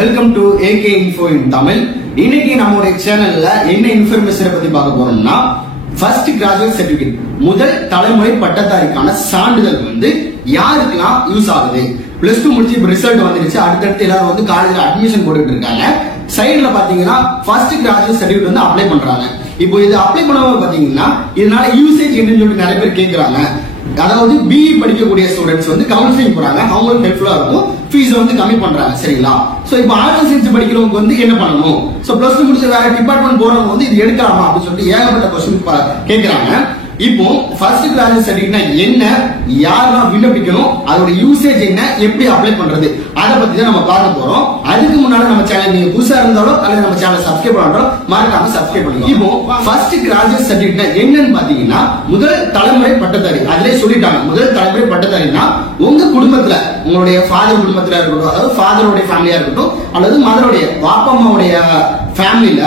Welcome to AK Info in Tamil. இன்னைக்கு நம்மளுடைய சேனல்ல என்ன இன்ஃபர்மேஷன் பத்தி பார்க்க போறோம்னா ஃபர்ஸ்ட் கிராஜுவேட் சர்டிபிகேட் முதல் தலைமுறை பட்டதாரிக்கான சான்றிதழ் வந்து யாருக்கெல்லாம் யூஸ் ஆகுது. பிளஸ் 2 முடிச்சு இப்ப ரிசல்ட் வந்துருச்சு. அடுத்தடுத்து எல்லாரும் வந்து காலேஜ்ல அட்மிஷன் போட்டுட்டு இருக்காங்க. சைடுல பாத்தீங்கன்னா ஃபர்ஸ்ட் கிராஜுவேட் சர்டிபிகேட் வந்து அப்ளை பண்றாங்க. இப்போ இது அப்ளை பண்ணும்போது பாத்தீங்கன்னா இதனால யூசேஜ் என்னன்னு சொல்லி நிறைய பேர் கேட்கறாங்க. அதாவது பிஇ படிக்கக்கூடிய ஸ்டூடெண்ட்ஸ் வந்து கவுன்சிலிங் போறாங்க, அவங்களுக்கு ஹெல்ப்ஃபுல்லா இருக்கும். ஃபீஸ் வந்து கம்மி பண்றாங்க, சரிங்களா? சோ இப்போ ஆர்ட்ஸ் அண்ட் சயின்ஸ் படிக்கிறவங்க வந்து என்ன பண்ணணும்? சோ பிளஸ் 2 முடிச்ச வேற டிபார்ட்மெண்ட் போறவங்க வந்து இது எடுக்கலாமா அப்படின்னு சொல்லிட்டு ஏகப்பட்ட क्वेश्चन கேக்குறாங்க. இப்போ ஃபர்ஸ்ட் கிராஜுவேட் சர்டிபிகேட் என்ன, யாரெல்லாம் விண்ணப்பிக்கணும், அதோட யூசேஜ் என்ன, எப்படி அப்ளை பண்றது, அதை பத்தி தான் நம்ம பார்க்க போறோம். அதுக்கு முன்னாடி நம்ம சேனல் நீங்க புதுசா இருந்தாலும் அல்லது நம்ம சேனல் சப்ஸ்கிரைப் பண்ணாலும் மறக்காம சப்ஸ்கிரைப் பண்ணுங்க. இப்போ ஃபர்ஸ்ட் கிராஜுவேட் சர்டிபிகேட் என்னன்னு பாத்தீங்கன்னா முதல் தலைமுறை பட்டதாரி. அதிலே சொல்லிட்டாங்க, முதல் தலைமுறை பட்டதாரினா உங்க குடும்பத்துல உங்களுடைய ஃபாதர் குடும்பத்துல இருக்கட்டும், அதாவது ஃபாதரோட ஃபேமிலியா இருக்கட்டும் அல்லது மதருடைய பாப்பா அம்மாவுடைய ஃபேமிலில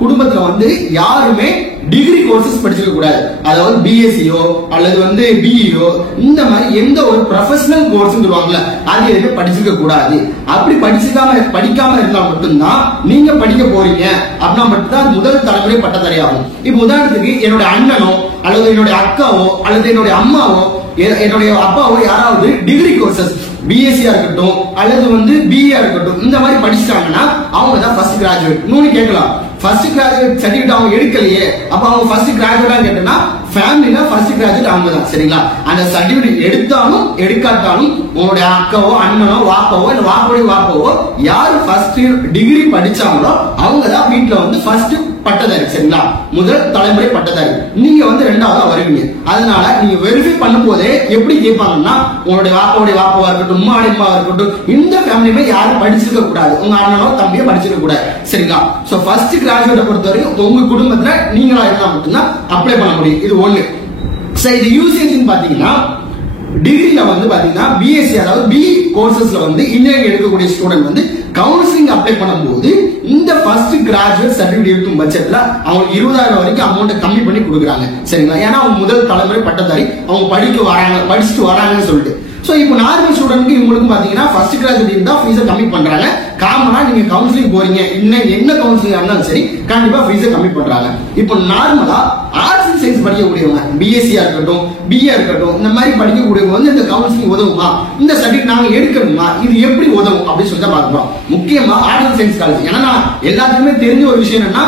குடும்பத்துல வந்து யாருமே டிகிரி கோர்சஸ் படிச்சிருக்க கூடாது. அதாவது பிஎஸ்சியோ அல்லது வந்து பிஇஓ இந்த மாதிரி எந்த ஒரு ப்ரொஃபஷனல் கோர்ஸ் சொல்லுவாங்கல்ல, அது எதுவுமே படிச்சிருக்க கூடாது. அப்படி படிக்காம இருந்தா மட்டும்தான் நீங்க படிக்க போறீங்க. அப்படின்னா மட்டும்தான் முதல் தலைமுறை பட்டதாரி ஆகும். இப்போ உதாரணத்துக்கு என்னோட அண்ணனோ அல்லது என்னுடைய அக்காவோ அல்லது என்னுடைய அம்மாவோ என்னுடைய அப்பாவோ யாராவது டிகிரி கோர்சஸ் பிஎஸ்சியா இருக்கட்டும் அல்லது வந்து பிஇஆ இருக்கட்டும் இந்த மாதிரி படிச்சிட்டாங்கன்னா அவங்க தான் ஃபர்ஸ்ட் கிராஜுவேட். இன்னொன்னு கேட்கலாம், ஃபர்ஸ்ட் கிராஜுவேட் சர்டிபிகேட் அவங்க எடுக்கலையே, அப்ப அவங்க ஃபர்ஸ்ட் கிராஜுவேட்டா கேட்டனா ஃபேமிலில ஃபர்ஸ்ட் கிராஜுவேட் அவங்க தான், சரிங்களா? அந்த சர்டிபிகேட் எடுத்தாலும் எடுக்காட்டாலும் உங்களுடைய அக்காவோ அண்ணனோ வாப்பாவோ இல்ல வாப்பாவோ யாரு ஃபர்ஸ்ட் டிகிரி படிச்சாங்களோ அவங்க தான் வீட்டுல வந்து ஃபர்ஸ்ட் பட்டதாரி, சரிங்களா? முதல் தலைமுறை பட்டதாரி. நீங்க வந்து ரெண்டாவதா வருவீங்க. அதனால நீங்க வெரிஃபை பண்ணும் போதே எப்படி கேட்பாங்கன்னா உங்களுடைய வாப்பாவா இருக்கட்டும், அம்மாவா இருக்கட்டும், இந்த ஃபேமிலியுமே யாரும் படிச்சிருக்க கூடாது, உங்க அண்ணனோ தம்பியோ படிச்சிருக்க கூடாது, சரிங்களா? சோ ஃபர்ஸ்ட் கிராஜுவேட்டை பொறுத்தவரைக்கும் உங்க குடும்பத்துல நீங்களா இருந்தா மட்டும்தான் அப்ளை பண்ண முடியும். இது ஒண்ணு. சோ இது யூசேஜ் பாத்தீங்கன்னா டிகிரில வந்து பாத்தீங்கன்னா பிஎஸ்சி அதாவது பிஇ கோர்சஸ்ல வந்து இன்ஜினியரிங் எடுக்கக்கூடிய ஸ்டூடெண்ட் வந்து கவுன்சிலிங் அப்ளை பண்ணும்போது இந்த ஃபர்ஸ்ட் கிராஜுவேட் சர்டிபிகேட் இருக்கும் பட்சத்துல அவங்க 20,000 வரைக்கும் அமௌண்ட் கம்மி பண்ணி கொடுக்குறாங்க, சரிங்களா? ஏன்னா அவங்க முதல் தலைமுறை பட்டதாரி, அவங்க படிச்சுட்டு வராங்கன்னு சொல்லிட்டு. சோ இப்போ நார்மல் ஸ்டூடெண்ட்க்கு இவங்களுக்கு பாத்தீங்கன்னா ஃபர்ஸ்ட் கிராஜுவேட் தான் ஃபீஸை கம்மி பண்றாங்க. காமனா நீங்க கவுன்சிலிங் போறீங்க, என்ன கவுன்சிலிங் இருந்தாலும் சரி கண்டிப்பா ஃபீஸை கம்மி பண்றாங்க. இப்போ நார்மலா ஆர்ட்ஸ் அண்ட் சயின்ஸ் படிக்கக்கூடியவங்க பிஎஸ்சியா இருக்கட்டும் பிஏ இருக்கட்டும் இந்த மாதிரி படிக்கக்கூடியவங்க வந்து இந்த கவுன்சிலிங் உதவுமா, இந்த சர்டிபிகேட் நாங்க எடுக்கணுமா, இது எப்படி உதவும் அப்படின்னு சொல்லி பார்க்கிறோம். முக்கியமா ஆர்ட்ஸ் அண்ட் சயின்ஸ் காலேஜ். ஏன்னா எல்லாத்துக்குமே தெரிஞ்ச ஒரு விஷயம் என்னன்னா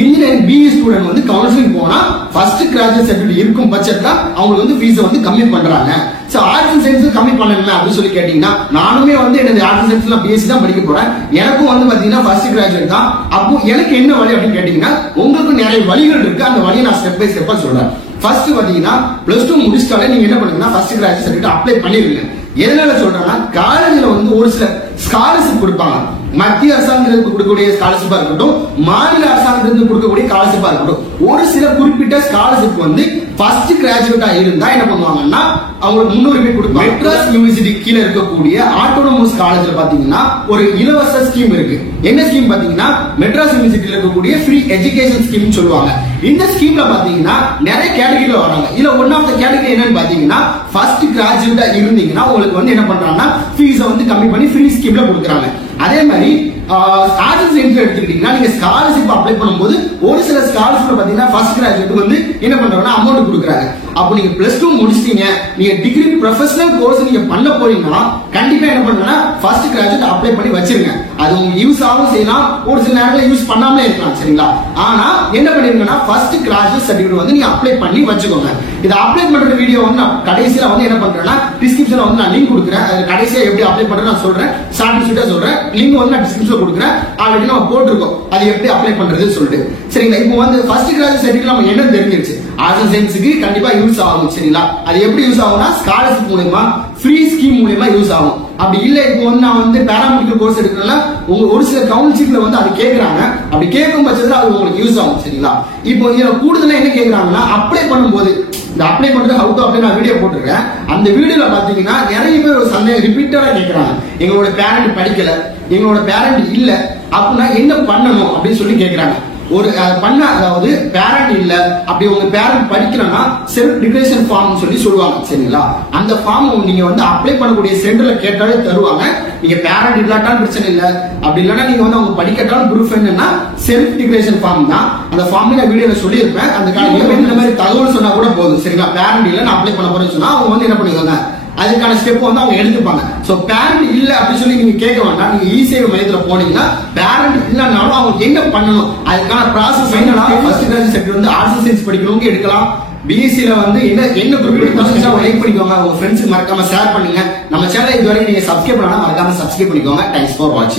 இன்ஜினியரிங் பிஇ ஸ்டூடெண்ட் வந்து கவுன்சிலிங் போனா ஃபர்ஸ்ட் கிராஜுவேட் சர்டிபிகேட் இருக்கும் பட்சத்துல அவங்களுக்கு வந்து ஃபீஸை வந்து கம்மி பண்றாங்க. சோ ஆர்ட்ஸ் அண்ட் சயின்ஸ் கம்மி பண்ணணுமே அப்படின்னு சொல்லி கேட்டீங்கன்னா நானுமே வந்து என்னது ஆர்ட்ஸ் அண்ட் சயின்ஸ்ல பிஎஸ்சி தான் படிக்க போறேன். எனக்கும் வந்து பாத்தீங்கன்னா ஃபர்ஸ்ட் கிராஜுவேட் தான். அப்போ எனக்கு என்ன வழி அப்படின்னு கேட்டீங்கன்னா உங்களுக்கு நிறைய வழிகள் இருக்கு. அந்த வழியை நான் ஸ்டெப் பை ஸ்டெப்பா சொல்றேன். ஃபர்ஸ்ட் பாத்தீங்கன்னா பிளஸ் 2 முடிச்சிட்டாலே நீங்க என்ன பண்ணுங்கன்னா ஃபர்ஸ்ட் கிராஜுவேட் சர்டிபிகேட் அப்ளை பண்ணிருங்க. எதனால சொல்றேன்னா காலேஜ்ல வந்து ஒரு சில ஸ்காலர்ஷிப் கொடுப்பாங்க. மத்திய அரசாங்கத்திற்கு கொடுக்கக்கூடிய ஸ்காலர்ஷிப்பா இருக்கட்டும், மாநில அரசாங்கத்திற்கு கொடுக்கக்கூடிய ஸ்காலர்ஷிப்பா இருக்கட்டும், ஒரு சில குறிப்பிட்ட ஸ்காலர்ஷிப் வந்து ஃபர்ஸ்ட் கிராஜுவேட்டா இருந்தா என்ன பண்ணுவாங்கன்னா அவங்களுக்கு முன்னுரிமை கொடுப்பாங்க. மெட்ராஸ் யூனிவர்சிட்டி கீழே இருக்கக்கூடிய ஆட்டோனமஸ் காலேஜ்ல பாத்தீங்கன்னா ஒரு இலவச ஸ்கீம் இருக்கு. என்ன ஸ்கீம் பாத்தீங்கன்னா மெட்ராஸ் யூனிவர்சிட்டியில இருக்கக்கூடிய ஃப்ரீ எஜுகேஷன் ஸ்கீம் சொல்லுவாங்க. இந்த ஸ்கீம்ல பாத்தீங்கன்னா நிறைய கேட்டகரியில வராங்க. இதுல ஒன் ஆஃப் த கேட்டகரி என்னன்னு பாத்தீங்கன்னா ஃபர்ஸ்ட் கிராஜுவேட்டா இருந்தீங்கன்னா உங்களுக்கு வந்து என்ன பண்றாங்கன்னா ஃபீஸை வந்து கம்மி பண்ணி ஃப்ரீ ஸ்கீம்ல கொடுக்குறாங்க. அதே மாதிரி ஆர்ட்ஸ் அண்ட் சயின்ஸ் எடுத்துக்கிட்டீங்கன்னா நீங்க ஸ்காலர்ஷிப் அப்ளை பண்ணும்போது ஒரு சில ஸ்காலர்ஷிப் பாத்தீங்கன்னா ஃபர்ஸ்ட் கிராஜுவேட் வந்து என்ன பண்றாங்கன்னா அமௌண்ட் கொடுக்குறாங்க. அப்போ நீங்க பிளஸ் 2 முடிச்சிட்டீங்க, நீங்க டிகிரி ப்ரொஃபஷனல் கோர்ஸ் நீங்க பண்ண போறீங்கன்னா கண்டிப்பா என்ன பண்ணுங்கன்னா ஃபர்ஸ்ட் கிராஜுவேட் அப்ளை பண்ணி வச்சிருங்க. அது உங்களுக்கு யூஸ் ஆகும் செய்யலாம், ஒரு சில நேரத்துல யூஸ் பண்ணாமலே இருக்கலாம், சரிங்களா? ஆனா என்ன பண்ணிருங்கன்னா ஃபர்ஸ்ட் கிராஜுவேட் சர்டிபிகேட் வந்து நீங்க அப்ளை பண்ணி வச்சுக்கோங்க. இதை அப்ளை பண்ற வீடியோ வந்து நான் கடைசியில வந்து என்ன பண்றேன்னா டிஸ்கிரிப்ஷன்ல வந்து நான் லிங்க் கொடுக்குறேன். அது கடைசியா எப்படி அப்ளை பண்றேன்னு நான் சொல்றேன், ஷார்ட் சொல்றேன். லிங்க் வந்து நான் டிஸ்கிரிப்ஷன்ல கொடுக்குறேன். ஆல்ரெடி நம்ம போட்டிருக்கோம் அது எப்படி அப்ளை பண்றதுன்னு சொல்லிட்டு, சரிங்களா? இப்போ வந்து ஃபர்ஸ்ட் கிராஜுவேட் சர்டிபிகேட் நம்ம என்ன தெரிஞ்சிருச்சு, ஆர்ட்ஸ் அண்ட் சயின்ஸ்க்கு கண்டிப்பா யூஸ் ஆகும், சரிங்களா? அது எப்படி யூஸ் ஆகும்னா ஸ்காலர்ஷிப் மூலமா ஃப்ரீ ஸ்கீம் மூலமா யூஸ் ஆகும். அப்படி இல்ல இப்போ வந்து நான் வந்து பேராமெடிக்கல் கோர்ஸ் எடுக்கிறேன்னா உங்க ஒரு சில கவுன்சிலிங்ல வந்து அது கேட்கறாங்க. அப்படி கேட்கும் பட்சத்துல அது உங்களுக்கு யூஸ் ஆகும், சரிங்களா? இப்போ இதுல கூடுதலா என்ன கேட்கறாங்கன்னா அப்ளை பண்ணும்போது இந்த அப்ளை பண்றது ஹவு டு அப்ளை நான் வீடியோ போட்டுருக்கேன். அந்த வீடியோல பாத்தீங்கன்னா நிறைய பேர் ஒரு சந்தேகம் ரிப்பீட்டடா கேட்கறாங்க. எங்களோட பேரண்ட் படிக்கல, எங்களோட பேரண்ட் இல்ல அப்படின்னா என்ன பண்ணணும் அப்படின்னு சொல்லி கேட்கறாங்க. ஒரு பண்ண, அதாவது பேரண்ட் இல்ல, அப்படி உங்க பேரண்ட் படிக்கலன்னா செல்ஃப் டிக்ளரேஷன் ஃபார்ம் சொல்லி சொல்லுவாங்க. சரிங்களா? அந்த ஃபார்ம் நீங்க வந்து அப்ளை பண்ணக்கூடிய சென்டர்ல கேட்டாலே தருவாங்க. நீங்க பேரண்ட் இல்லாட்டாலும் பிரச்சனை இல்ல, அப்படி இல்லைன்னா நீங்க வந்து அவங்க படிக்கட்டாலும் ப்ரூஃப் என்னன்னா செல்ஃப் டிக்ளரேஷன் ஃபார்ம் தான். அந்த ஃபார்ம் நான் வீடியோல சொல்லியிருப்பேன். அந்த காலத்துல இந்த மாதிரி தகவல் சொன்னா கூட போதும். சரிங்களா? பேரண்ட் இல்ல நான் அப்ளை பண்ண போறேன்னு சொன்னா அவங்க வந்து என்ன பண்ணுவாங்க, அதுக்கான ஸ்டெப் வந்து அவங்க எடுத்துப்பாங்க. சோ பேரண்ட் இல்ல அப்படின்னு சொல்லி நீங்க கேட்க வேண்டாம். நீங்க இ-சேவை மையத்துல போனீங்கன்னா பேரண்ட் இல்லனாலும் அவங்க என்ன பண்ணணும், அதுக்கான ப்ராசஸ் என்னன்னா, ஃபர்ஸ்ட் கிராஜுவேட் சர்டிஃபிகேட் வந்து ஆர்ட்ஸ் அண்ட் சயின்ஸ் படிக்கிறவங்க எடுக்கலாம். பிஎஸ்சில வந்து என்ன குரூப் எடுத்தாலும் லைக் பண்ணிக்கோங்க. உங்க ஃப்ரெண்ட்ஸ்க்கு மறக்காம ஷேர் பண்ணுங்க. நம்ம சேனல் இதுவரை நீங்க சப்ஸ்கிரைப் பண்ணா மறக்காம சப்ஸ்கிரைப் பண்ணிக்கோங்க. தேங்க்ஸ் ஃபார் வாட்சிங்.